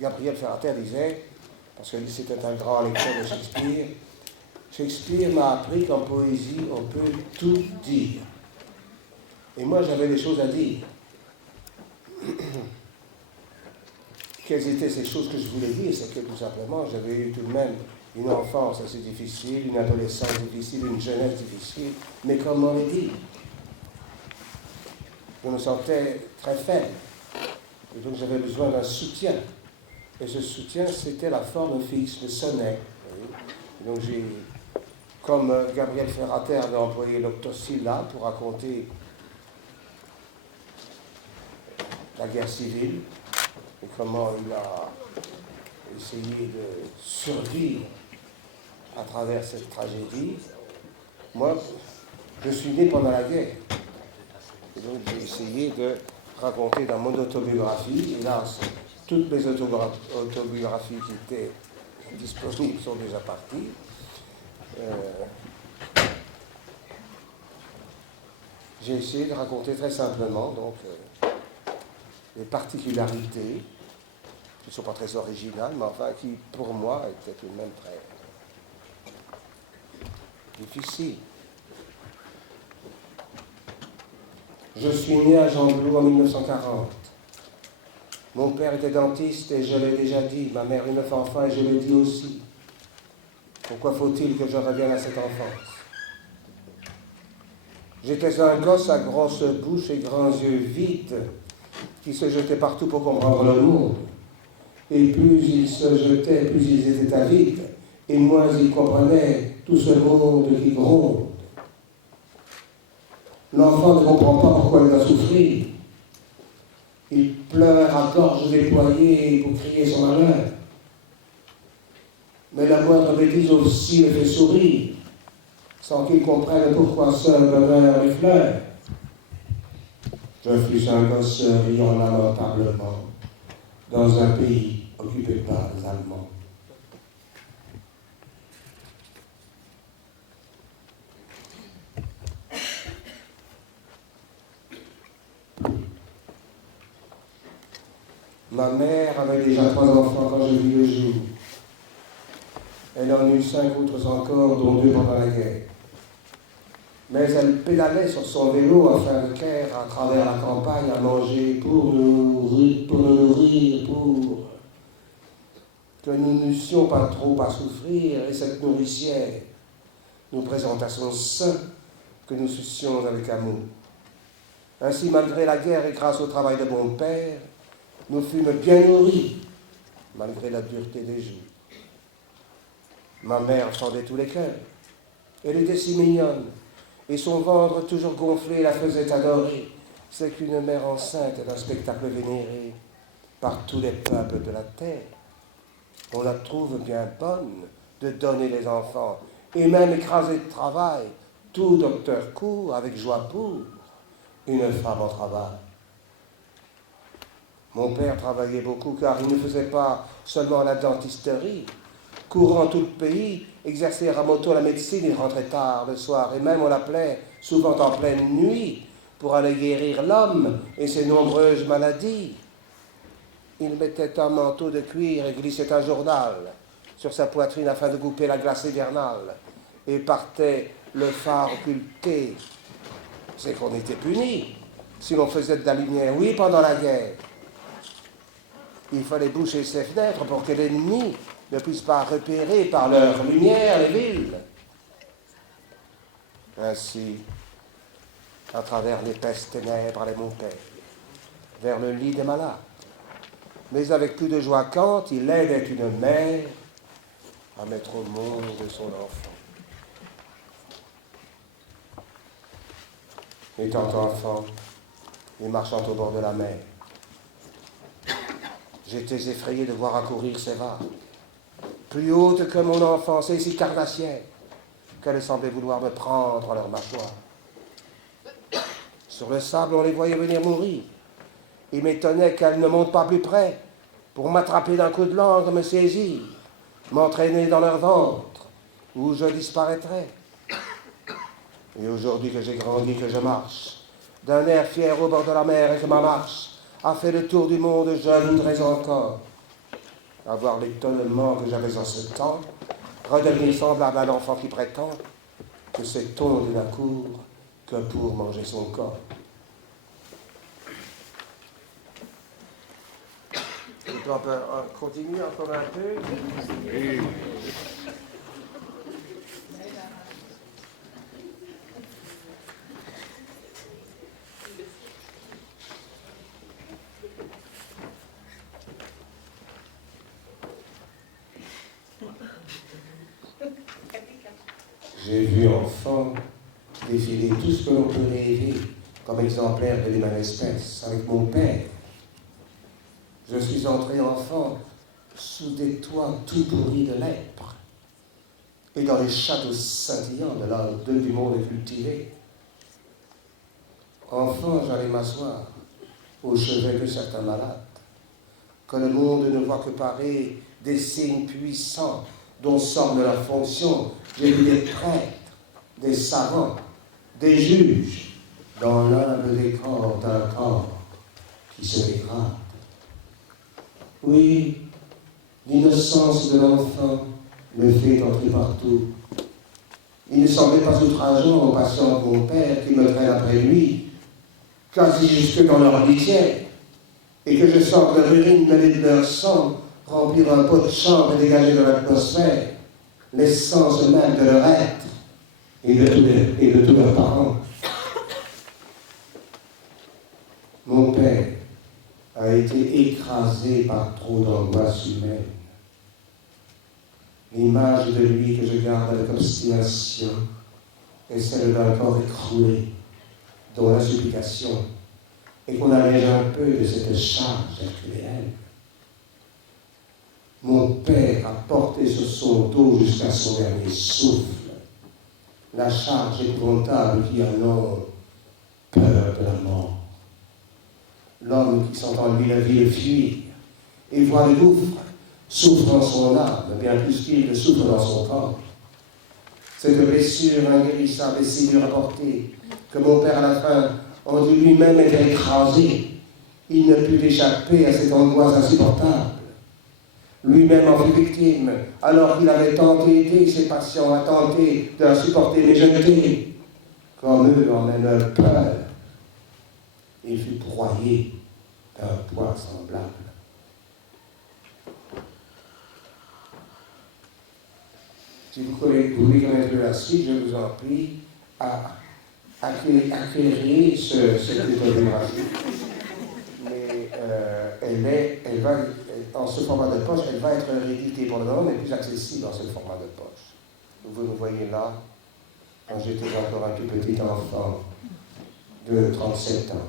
Gabriel Ferrater disait, parce que c'était un grand lecteur de Shakespeare, Shakespeare m'a appris qu'en poésie, on peut tout dire. Et moi, j'avais des choses à dire. Quelles étaient ces choses que je voulais dire? C'est que tout simplement, j'avais eu tout de même une enfance assez difficile, une adolescence difficile, une jeunesse difficile, mais comment les dire? Je me sentais très faible, et donc j'avais besoin d'un soutien. Et ce soutien, c'était la forme fixe, le sonnet. Donc j'ai, comme Gabriel Ferrater avait employé l'octosyllabe pour raconter la guerre civile, et comment il a essayé de survivre à travers cette tragédie. Moi, je suis né pendant la guerre. Et donc j'ai essayé de raconter dans mon autobiographie, hélas, toutes mes autobiographies qui étaient disponibles sont déjà parties. J'ai essayé de raconter très simplement donc, les particularités qui ne sont pas très originales, mais enfin qui, pour moi, étaient tout de même très difficiles. Je suis né à Gembloux en 1940. Mon père était dentiste et je l'ai déjà dit, ma mère 9 enfants et je le dis aussi. Pourquoi faut-il que je revienne à cette enfance? J'étais un gosse à grosse bouche et grands yeux vides qui se jetaient partout pour comprendre le monde. Et plus ils se jetaient, plus ils étaient avides, et moins ils comprenaient tout ce monde qui gronde. L'enfant ne comprend pas pourquoi il doit souffrir. Il pleure à gorge déployée pour crier son malheur. Mais la moindre bêtise aussi le fait sourire, sans qu'il comprenne pourquoi seul bonheur effleure. Je fus un gosse riant lamentablement dans un pays occupé par les Allemands. Ma mère avait déjà 3 enfants quand je vis le jour. Elle en eut 5 autres encore, dont 2 pendant la guerre. Mais elle pédalait sur son vélo à Finquer, à travers la campagne, à manger pour nous nourrir, pour que nous n'eussions pas trop à souffrir, et cette nourricière nous présenta son sein que nous sucions avec amour. Ainsi, malgré la guerre et grâce au travail de mon père, nous fûmes bien nourris, malgré la dureté des jours. Ma mère fendait tous les cœurs. Elle était si mignonne, et son ventre toujours gonflé la faisait adorer. C'est qu'une mère enceinte est un spectacle vénéré par tous les peuples de la terre. On la trouve bien bonne de donner les enfants, et même écrasée de travail, tout docteur court avec joie pour une femme en travail. Mon père travaillait beaucoup car il ne faisait pas seulement la dentisterie. Courant tout le pays, exercer à moto la médecine, il rentrait tard le soir, et même on l'appelait souvent en pleine nuit pour aller guérir l'homme et ses nombreuses maladies. Il mettait un manteau de cuir et glissait un journal sur sa poitrine afin de couper la glace hivernale, et partait le phare occulté. C'est qu'on était puni si l'on faisait de la lumière. Oui, pendant la guerre, il fallait boucher ses fenêtres pour que l'ennemi ne puisse pas repérer par leur lumière les villes. Ainsi, à travers l'épaisse ténèbres allait mon père, vers le lit des malades. Mais avec plus de joie quand il aidait une mère à mettre au monde son enfant. Étant enfant et marchant au bord de la mer, j'étais effrayé de voir accourir ces vagues, plus hautes que mon enfance et si carnassières qu'elles semblaient vouloir me prendre à leur mâchoire. Sur le sable, on les voyait venir mourir. Il m'étonnait qu'elles ne montent pas plus près pour m'attraper d'un coup de langue, me saisir, m'entraîner dans leur ventre, où je disparaîtrais. Et aujourd'hui que j'ai grandi, que je marche, d'un air fier au bord de la mer et que ma marche a fait le tour du monde, je voudrais encore avoir l'étonnement que j'avais en ce temps, redevenir semblable à un enfant qui prétend que c'est on de la cour que pour manger son corps. On peut continuer encore un peu. Oui. J'ai vu enfant défiler tout ce que l'on peut rêver comme exemplaire de l'humaine espèce avec mon père. Je suis entré enfant sous des toits tout pourris de lèpre et dans les châteaux scintillants du monde cultivé. Enfant, j'allais m'asseoir au chevet de certains malades, que le monde ne voit que parer des signes puissants dont semble la fonction. J'ai vu des prêtres, des savants, des juges dans l'humble décor d'un corps qui se dégrade. Oui, l'innocence de l'enfant me fait entrer partout. Il ne semblait pas outrageant aux patients de mon père qui me traînent après lui, quasi jusque dans leur litière, et que je sens leur urine mêlée de leur sang remplir un pot de chambre et dégager de l'atmosphère l'essence même de leur être et de tous leurs parents. Mon père a été écrasé par trop d'angoisse humaine. L'image de lui que je garde avec obstination est celle d'un corps écroulé, dont la supplication est qu'on allège un peu de cette charge herculéenne. Mon père a porté sur son dos jusqu'à son dernier souffle la charge épouvantable qui annonce peur de la mort. L'homme qui sent en lui la vie le fuir et voit le gouffre souffre en son âme, bien plus qu'il ne souffre dans son corps. Cette blessure inguérissable et si dure à porter, que mon père à la fin, en lui-même était écrasé, il ne put échapper à cette angoisse insupportable. Lui-même en fut victime, alors qu'il avait tant aidé ses patients à tenter de la supporter les jeter, comme eux en même peur. Il fut broyé d'un poids semblable. Si vous voulez connaître la suite, je vous en prie à acquérir cette autobiographie. Mais elle va, en ce format de poche, elle va être rééditée pour le moment, mais plus accessible dans ce format de poche. Vous me voyez là, quand j'étais encore un tout petit enfant de 37 ans.